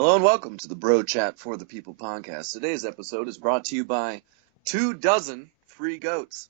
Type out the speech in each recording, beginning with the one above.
Hello and welcome to the Bro Chat for the People podcast. Today's episode is brought to you by 24 free goats.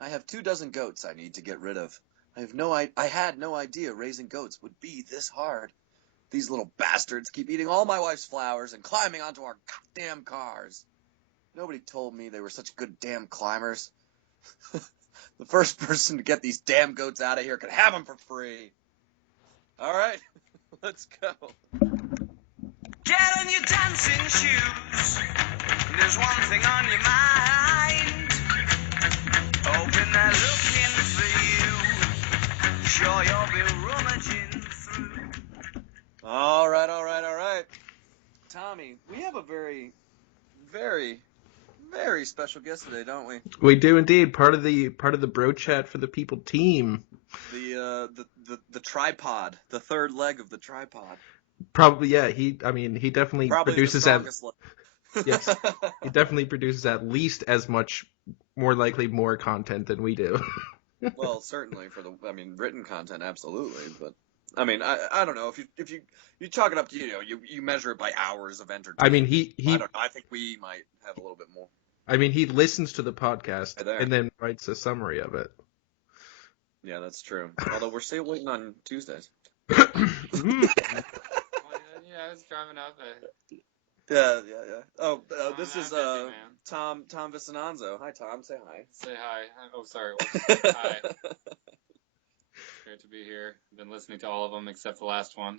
I have 24 goats I need to get rid of. I had no idea raising goats would be this hard. These little bastards keep eating all my wife's flowers and climbing onto our goddamn cars. Nobody told me they were such good damn climbers. The first person to get these damn goats out of here can have them for free. All right, let's go. Get in your dancing shoes. There's one thing on your mind. Hoping they're looking for you. Sure you'll be rummaging through. All right. Tommy, we have a very, very, very special guest today, don't we? We do indeed. Part of the Bro Chat for the People team. The tripod, the third leg of the tripod. Probably, yeah. He definitely Probably produces the strongest leg. Yes, he definitely produces at least as much, more likely more content than we do. Well, certainly for written content, absolutely. But I don't know if you chalk it up to you measure it by hours of entertainment. I mean, I think we might have a little bit more. I mean, he listens to the podcast Right and then writes a summary of it. Yeah, that's true. Although we're still waiting on Tuesdays. Yeah, I was driving up. Yeah. Oh, this is busy, Tom Vicinanzo. Hi, Tom. Say hi. Say hi. Oh, sorry. Hi. Great to be here. Been listening to all of them except the last one.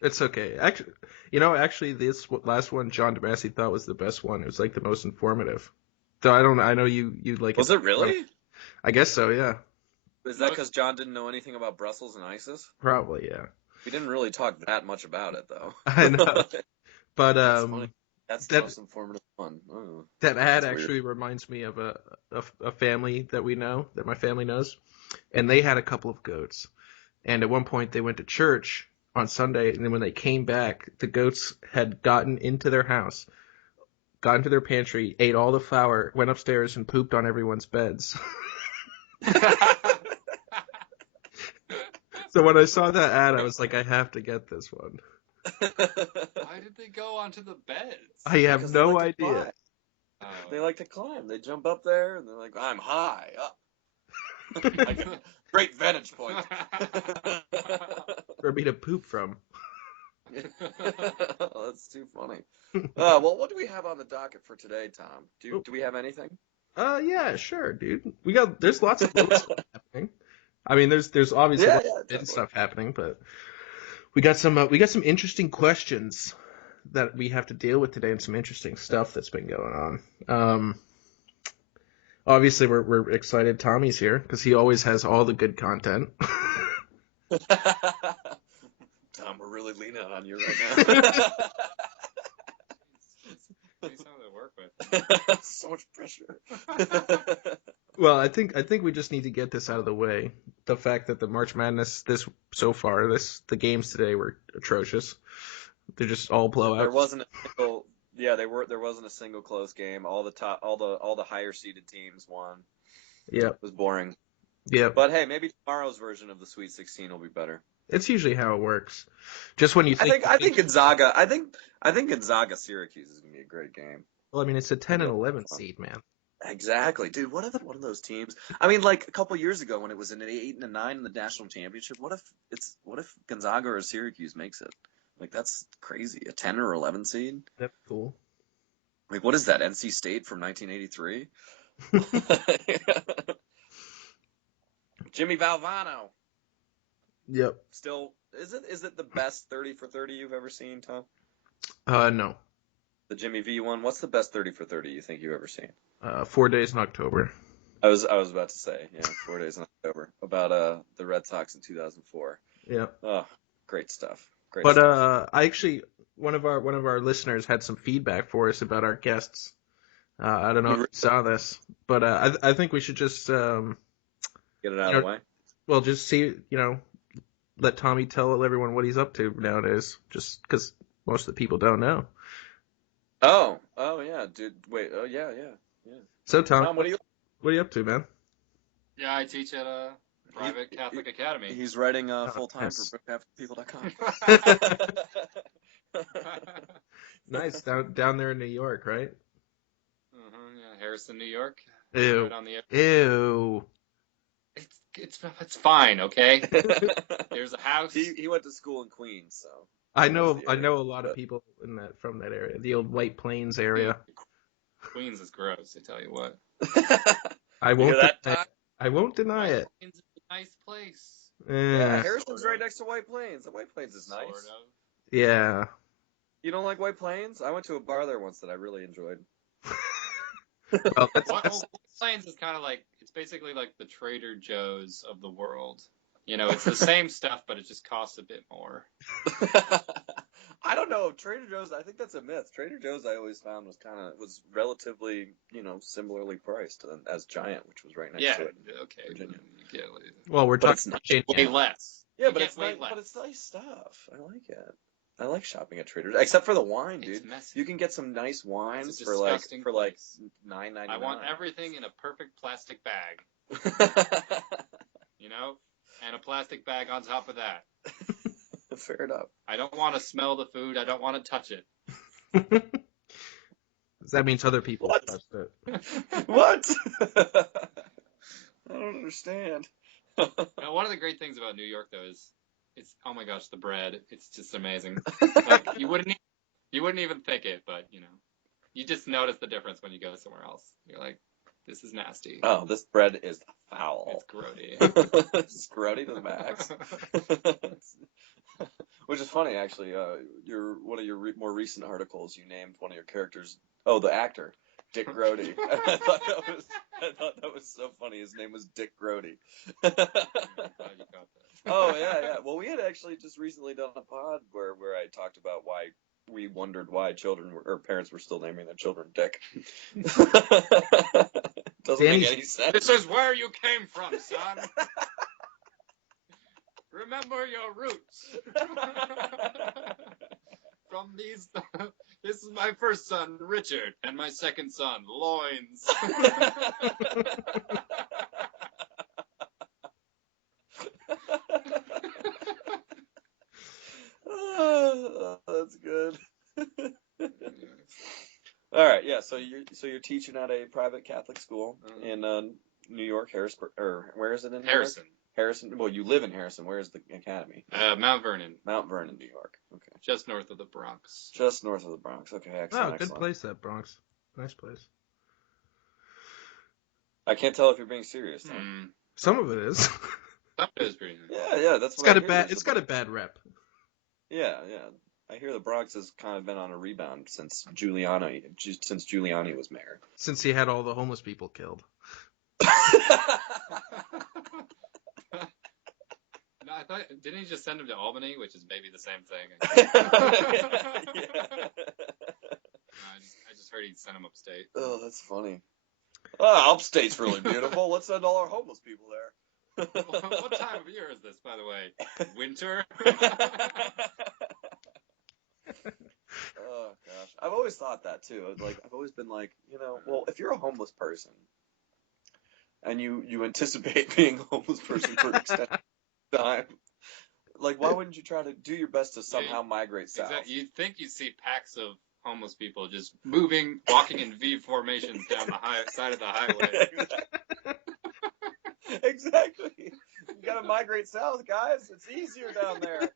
It's okay. Actually, this last one John DeMasi thought was the best one. It was like the most informative. So I know you like. Was it really? I guess so. Yeah. Is that because John didn't know anything about Brussels and ISIS? Probably, yeah. We didn't really talk that much about it, though. I know. But that's the most informative one. Oh, that ad actually reminds me of a family that we know, that my family knows, and they had a couple of goats. And at one point they went to church on Sunday, and then when they came back, the goats had gotten into their house, got into their pantry, ate all the flour, went upstairs and pooped on everyone's beds. So when I saw that ad, I was like, I have to get this one. Why did they go onto the beds? I have no idea. They like to climb. They jump up there, and they're like, I'm high up. Great vantage point. For me to poop from. That's too funny. Well, what do we have on the docket for today, Tom? Do we have anything? Yeah, sure, dude. There's lots of stuff happening. I mean, there's obviously stuff happening, but we got some interesting questions that we have to deal with today, and some interesting stuff that's been going on. Obviously, we're excited Tommy's here because he always has all the good content. Tom, we're really leaning on you right now. So much pressure. Well, I think we just need to get this out of the way. The fact that the March Madness the games today were atrocious. They're just all blowouts. There wasn't a single close game. All the higher seeded teams won. Yeah. It was boring. Yeah. But hey, maybe tomorrow's version of the Sweet 16 will be better. It's usually how it works. Just when you think I think Gonzaga Syracuse is gonna be a great game. Well, I mean, it's a 10 and 11 seed, man. Exactly, dude. What if one of those teams? I mean, like a couple years ago when it was an 8 and a 9 in the national championship. What if Gonzaga or Syracuse makes it? Like that's crazy. A 10 or 11 seed. That's cool. Like what is that? NC State from 1983. Jimmy Valvano. Yep. Still, is it the best 30 for 30 you've ever seen, Tom? No. The Jimmy V one. What's the best 30 for 30 you think you've ever seen? 4 days in October. I was about to say, 4 days in October about the Red Sox in 2004. Yeah. Oh, great stuff. I actually one of our listeners had some feedback for us about our guests. I don't know if you saw this, but I think we should just get it out of the way. Well, just see, let Tommy tell everyone what he's up to nowadays, just because most of the people don't know. Oh yeah, dude. Wait. Oh yeah. So Tom, what are you up to, man? Yeah, I teach at a private Catholic academy. He's writing full time for BookCatholic.com. Nice. Down there in New York, right? Yeah, Harrison, New York. Ew. Right on the Ew. It's fine, okay? There's a house. He went to school in Queens, so I he knows know the I area. know a lot of people from that area, the old White Plains area. Queens is gross, I tell you what. I You hear won't that, deny Tom? it. I won't deny White it. Plains is a nice place. Yeah, Eh, Harrison's Sort right of. next to White Plains. The White Plains is nice. Sort of. yeah. You don't like White Plains? I went to a bar there once that I really enjoyed. Well, that's White Plains is kind of like, it's basically like the Trader Joe's of the world. You know, it's the same stuff, but it just costs a bit more. I don't know. Trader Joe's, I think that's a myth. Trader Joe's I always found was relatively, similarly priced as Giant, which was right next Yeah, to it. okay. Virginia. You get it. well, we're But talking it's not. Virginia. Way less. Yeah, You but get it's way nice. less. But it's nice stuff. I like it. I like shopping at Trader Joe's, except for the wine, It's dude. messy. You can get some nice wines It's a for like disgusting $9.99. place. I want everything in a perfect plastic bag, you know? And a plastic bag on top of that. Fair enough. I don't want to smell the food. I don't want to touch it. That means other people What? touched it. What? I don't understand. Now, one of the great things about New York, though, is oh my gosh, the bread. It's just amazing. Like, you wouldn't even think it, but, you just notice the difference when you go somewhere else. You're like, this is nasty. Oh, this bread is foul. It's grody. It's grody to the max. Which is funny, actually. One of your more recent articles, you named one of your characters. Oh, the actor, Dick Grody. I thought that was so funny. His name was Dick Grody. I'm glad you got that. Oh yeah. Well, we had actually just recently done a pod where I talked about why we wondered why parents were still naming their children Dick. Doesn't make any sense. This is where you came from, son. Remember your roots. From these, this is my first son, Richard, and my second son, Loins. Oh, that's good. All right, yeah. So you're teaching at a private Catholic school in New York, Harrisburg, or where is it in New Harrison. York? Harrison. Well, you live in Harrison. Where is the academy? Mount Vernon. Mount Vernon, New York. Okay. Just north of the Bronx. Just north of the Bronx. Okay, excellent. Oh, good place, that Bronx. Nice place. I can't tell if you're being serious, though. Some of it is. That is pretty nice. Yeah. That's what It's got a bad rep. Yeah. I hear the Bronx has kind of been on a rebound since Giuliani was mayor. Since he had all the homeless people killed. No, I thought, didn't he just send him to Albany, which is maybe the same thing? Yeah. I just heard he sent him upstate. Oh, that's funny. Oh, upstate's really beautiful. Let's send all our homeless people there. What time of year is this, by the way? Winter? Oh gosh, I've always thought that too. I've always been like, well, if you're a homeless person and you anticipate being a homeless person for an extended time, like, why wouldn't you try to do your best to somehow migrate south? Exactly. You'd think you'd see packs of homeless people just walking in V formations down the side of the highway. Exactly. You gotta migrate south, guys. It's easier down there.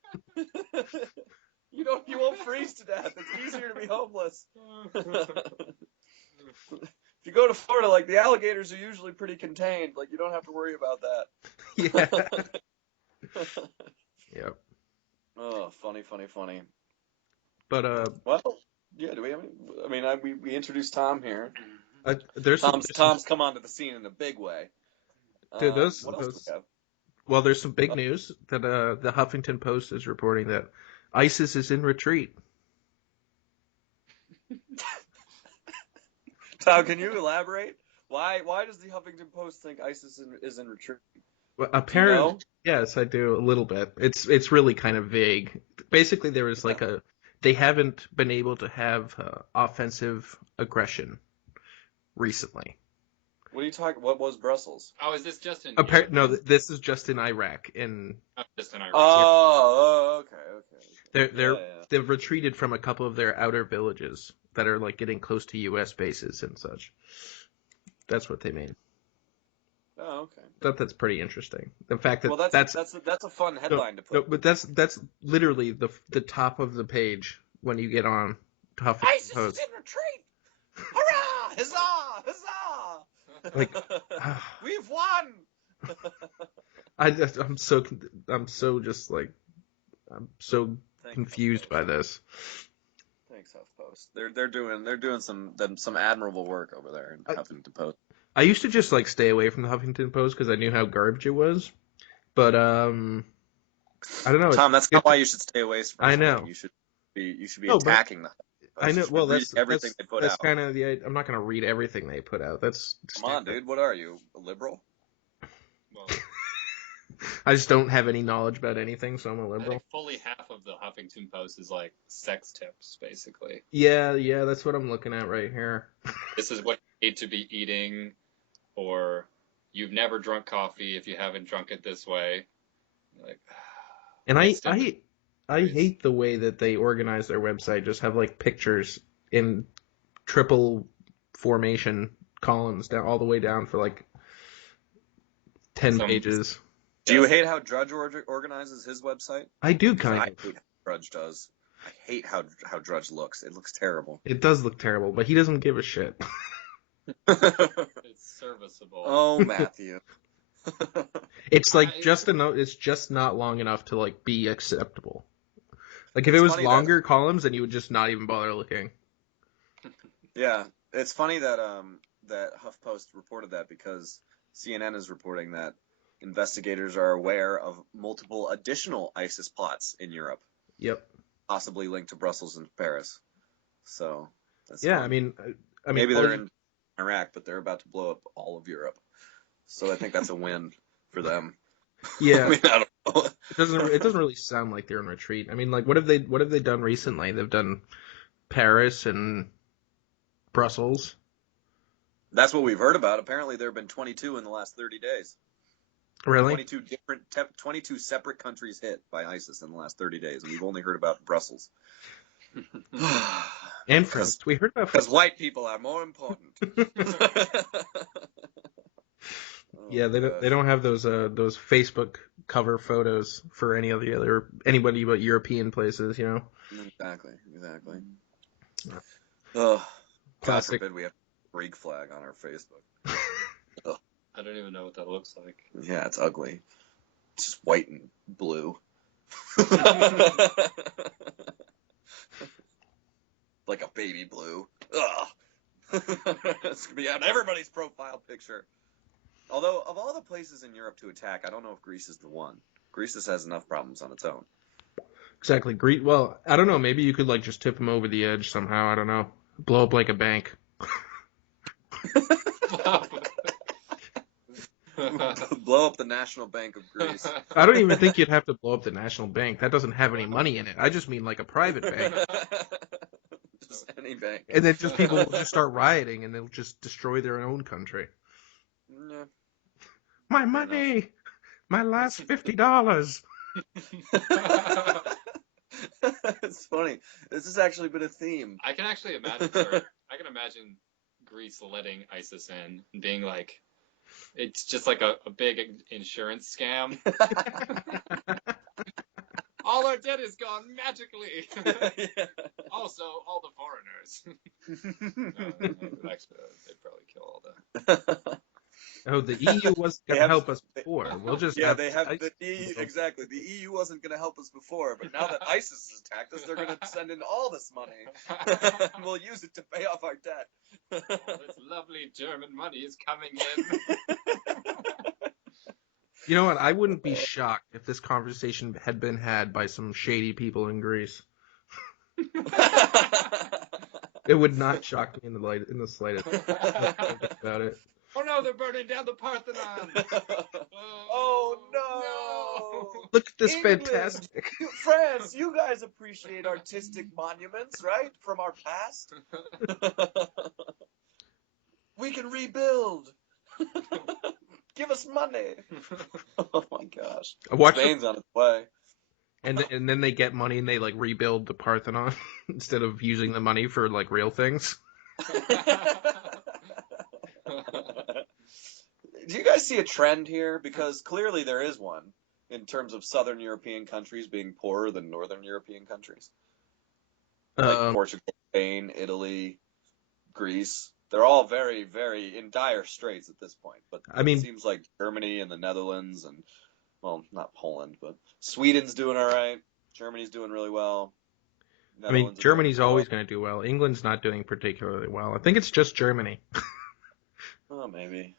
You won't freeze to death. It's easier to be homeless. If you go to Florida, like, the alligators are usually pretty contained. Like, you don't have to worry about that. Yeah. Yep. Oh, funny. But Well, yeah. Do we have any? I mean, we introduced Tom here. Tom's come onto the scene in a big way. Dude, what else do we have? Well, there's some big news that the Huffington Post is reporting that ISIS is in retreat. Tom, can you elaborate? Why does the Huffington Post think ISIS is in retreat? Well, apparently, yes, I do a little bit. It's really kind of vague. Basically, there was they haven't been able to have offensive aggression recently. What are you talking? What was Brussels? Oh, is this just in? No, this is just in Iraq. Just in Iraq. Oh, okay. They've retreated from a couple of their outer villages that are like getting close to U.S. bases and such. That's what they mean. Oh, okay. That's pretty interesting. The fact that Well, that's a fun headline to put. No, but that's literally the top of the page when you get on Huffington ISIS Post. is in retreat! Hurrah! Huzzah! Huzzah! Like, we've won! I'm so just like I'm so confused by this. Thanks, HuffPost. They're doing some admirable work over there in Huffington Post. I used to just like stay away from the Huffington Post because I knew how garbage it was, but I don't know. Tom, that's not why you should stay away from. I know. You should be attacking the. I know. Well, that's everything they put out. That's kind of the. I'm not going to read everything they put out. That's come on, dude. What are you, a liberal? Well, I just don't have any knowledge about anything, so I'm a I liberal. think fully half of the Huffington Post is like sex tips, basically. Yeah, that's what I'm looking at right here. This is what you need to be eating, or you've never drunk coffee if you haven't drunk it this way. Like, and I hate the way that they organize their website. Just have like pictures in triple formation columns down all the way down for like 10 pages. Do you hate how Drudge organizes his website? I do kind of. I hate how Drudge does. I hate how Drudge looks. It looks terrible. It does look terrible, but he doesn't give a shit. it's serviceable. Oh, Matthew. It's like it's just not long enough to like be acceptable. Like if it was longer columns, then you would just not even bother looking. Yeah, it's funny that that HuffPost reported that because CNN is reporting that investigators are aware of multiple additional ISIS plots in Europe. Yep. Possibly linked to Brussels and Paris. So. That's yeah, fun. I mean, maybe they're in Iraq, but they're about to blow up all of Europe. So I think that's a win for them. Yeah. I mean, I don't know. It doesn't really sound like they're in retreat. I mean, like what have they done recently? They've done Paris and Brussels. That's what we've heard about. Apparently there have been 22 in the last 30 days. Really? 22 separate countries hit by ISIS in the last 30 days, and we've only heard about Brussels. And France. We heard about because white people are more important. Yeah, they don't have those Facebook cover photos for anybody but European places, you know. Exactly. Classic. God forbid we have a Greek flag on our Facebook. I don't even know what that looks like. Yeah, it's ugly. It's just white and blue. Like a baby blue. Ugh. It's gonna be on everybody's profile picture. Although, of all the places in Europe to attack, I don't know if Greece is the one. Greece just has enough problems on its own. Exactly. Greece. Well, I don't know. Maybe you could like just tip them over the edge somehow. I don't know. Blow up like a bank. Blow up the National Bank of Greece. I don't even think you'd have to blow up the National Bank. That doesn't have any money in it. I just mean like a private bank. Just any bank. And then just people will just start rioting and they'll just destroy their own country. Yeah. My money! My last $50! It's funny. This has actually been a theme. I can actually imagine. I can imagine Greece letting ISIS in and being like, it's just like a big insurance scam. All our debt is gone magically. Yeah. Also, all the foreigners. No, actually, they'd probably kill all that. Oh, the EU wasn't going to help us before. We'll just they have the EU, exactly. The EU wasn't going to help us before, but now that ISIS has attacked us, they're going to send in all this money. We'll use it to pay off our debt. All this lovely German money is coming in. You know what? I wouldn't be shocked if this conversation had been had by some shady people in Greece. It would not shock me in the slightest. About it. Oh no, they're burning down the Parthenon! Oh no! Look at this England, fantastic. France, you guys appreciate artistic monuments, right? From our past? We can rebuild. Give us money. Oh my gosh. Spain's on its way. and then they get money and they like rebuild the Parthenon instead of using the money for like real things. Do you guys see a trend here? Because clearly there is one in terms of Southern European countries being poorer than Northern European countries. Like Portugal, Spain, Italy, Greece. They're all very, very in dire straits at this point. But I mean, it seems like Germany and the Netherlands and, well, not Poland, but Sweden's doing all right. Germany's doing really well. I mean, Germany's always going to do well. England's not doing particularly well. I think it's just Germany. Oh, maybe.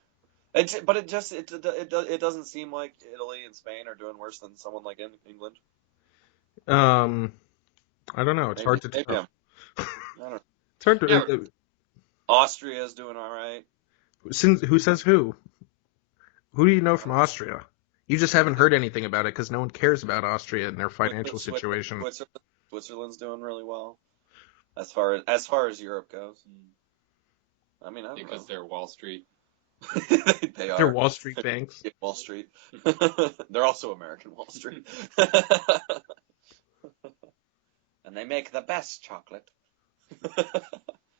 But it doesn't seem like Italy and Spain are doing worse than someone like England. I don't know. It's hard to tell. I don't know. It's hard to. Austria's doing all right. Who says who? Who do you know from Austria? You just haven't heard anything about it because no one cares about Austria and their financial situation. Switzerland's doing really well, as far as Europe goes. I mean, I don't know. Because they're Wall Street. They are. They're Wall Street banks. Wall Street. They're also American Wall Street. And they make the best chocolate.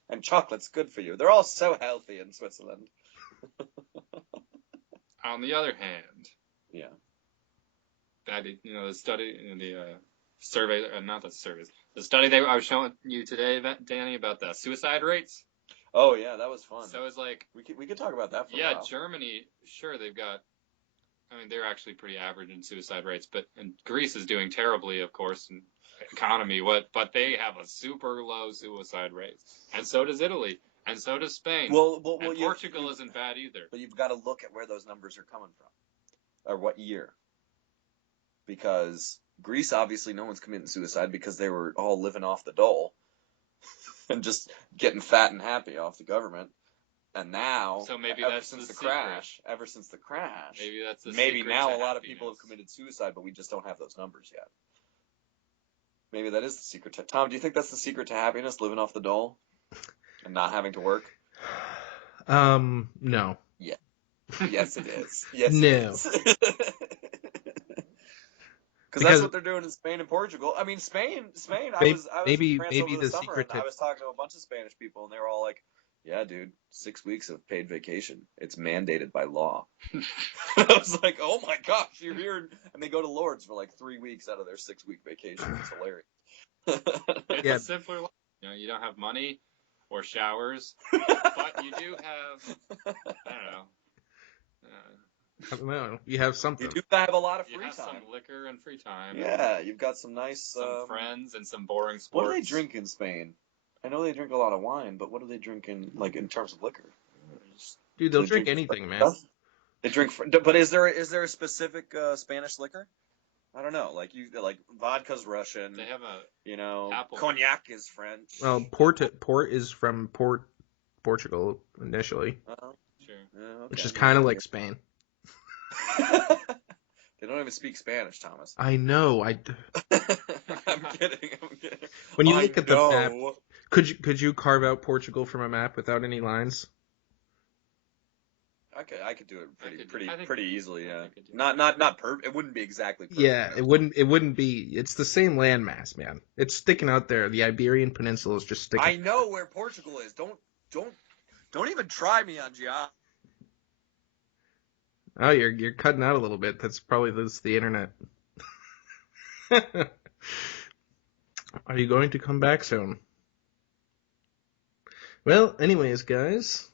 And chocolate's good for you. They're all so healthy in Switzerland. On the other hand, yeah, the study, the survey, not the surveys, the study I was showing you today, Danny, about the suicide rates. Oh yeah, that was fun. So it's like we could talk about that for a while. Germany, sure, they've got. I mean, they're actually pretty average in suicide rates, and Greece is doing terribly, of course, in economy. But they have a super low suicide rate, and so does Italy, and so does Spain. Well, and Portugal isn't bad either. But you've got to look at where those numbers are coming from, or what year. Because Greece, obviously, no one's committing suicide because they were all living off the dole and just getting fat and happy off the government. And now, so maybe ever since the crash, maybe that's the maybe secret now to a lot of happiness. people have committed suicide, but we just don't have those numbers yet. Maybe that is the secret to Tom. Do you think that's the secret to happiness, living off the dole and not having to work? No. Yeah. Yes, it is. Yes, no. It is. Because that's what they're doing in Spain and Portugal. I mean, Spain. I was in France over the summer, and I was talking to a bunch of Spanish people, and they were all like, "Yeah, dude, 6 weeks of paid vacation. It's mandated by law." I was like, "Oh my gosh, you're here!" And they go to Lourdes for like 3 weeks out of their 6-week vacation. It's hilarious. It's a simpler life. You don't have money or showers, but you do have. I don't know. You have something. You do have a lot of free time. You have time. some liquor and free time. Yeah, you've got some nice... Some friends and some boring sports. What do they drink in Spain? I know they drink a lot of wine, but what do they drink in terms of liquor? Dude, they'll drink anything, man. They drink... But is there a specific Spanish liquor? I don't know. Like vodka's Russian. They have a... apple. Cognac is French. Well, port is from Portugal initially. Sure. Yeah, okay. Which is kind of like Spain. They don't even speak Spanish, Thomas. I know. I'm kidding. When you look at the map, could you carve out Portugal from a map without any lines? I could do it pretty easily. Yeah. It wouldn't be exactly perfect. Yeah, it wouldn't be. It's the same landmass, man. It's sticking out there. The Iberian Peninsula is just sticking. I know where Portugal is. Don't even try me on geography. Oh, you're cutting out a little bit. That's probably the internet. Are you going to come back soon? Well, anyways, guys.